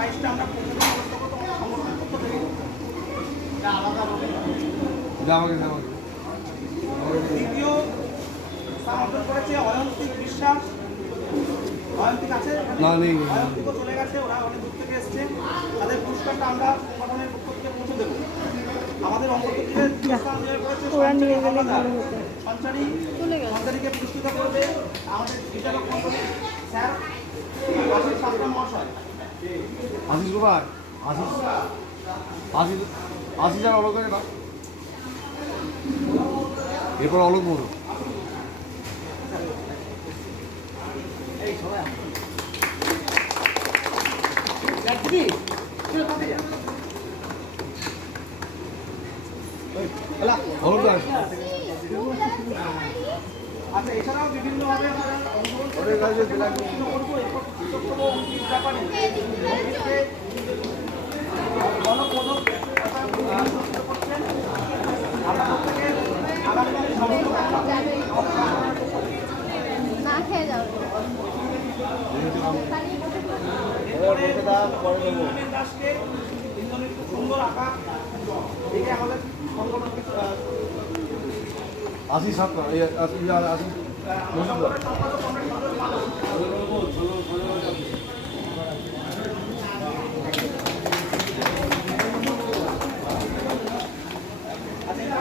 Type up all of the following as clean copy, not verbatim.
প্রাইসটা আমরা ব্যবস্থা করবো সংগঠনের পক্ষ থেকে। এটা আলাদা দ্বিতীয় স্থান অর্জন করেছে অয়ন্তিক বিশ্বাস। অয়ন্তিক আছে, অয়ন্তিকও চলে গেছে, ওরা অনেক দূর থেকে এসছে। তাদের পুরস্কারটা আমরা সংগঠনের পক্ষ থেকে পৌঁছে দেবো। আমাদের অঙ্গনওয়াড়িতে সঞ্চারীকে পুরস্কৃত করবে আমাদের বিচারক মন্ডলী স্যার আশিস শাস্ত্র মহাশয়। আশিস কুমার, আশিস আর অলোক না, এরপর অলোক মোড়। আচ্ছা, এছাড়াও বিভিন্নভাবে আমরা সুন্দর আঁকা দেখে আমাদের সংগঠন আশিস সাতটা আশিস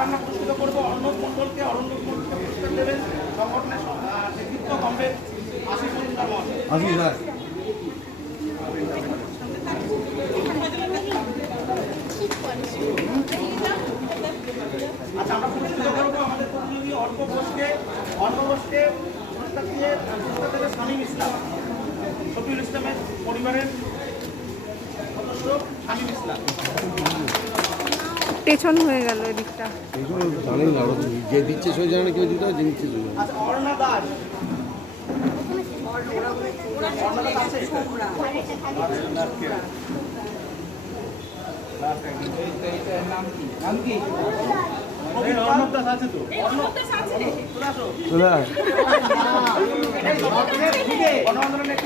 আমরা পুরস্কৃত করবো অর্ণব মণ্ডলকে। অর্ণব মণ্ডলকে পুরস্কার দেবেন সংগঠনের নেতৃত্ব কমরেড আশিস মজুমদার মহাশয়। আশিস রায়। আচ্ছা, আমরা পুরস্কৃত করবো আমাদের প্রতিনিধি অর্ক ঘোষকে। অর্ক ঘোষকে পুরস্কার দেবে শামীম ইসলাম, শফিউল ইসলামের পরিবারের সদস্য শামীম ইসলাম। পেছন হয়ে গেল এদিকটা। জানেন না, যে দিচ্ছে সে জানে, কেউ দিতে হয়, যে নিচ্ছে সে জানে। আচ্ছা, অর্ণা দাস। অর্ণব দাস আছে তো? চলে আয়। গণআন্দোলনের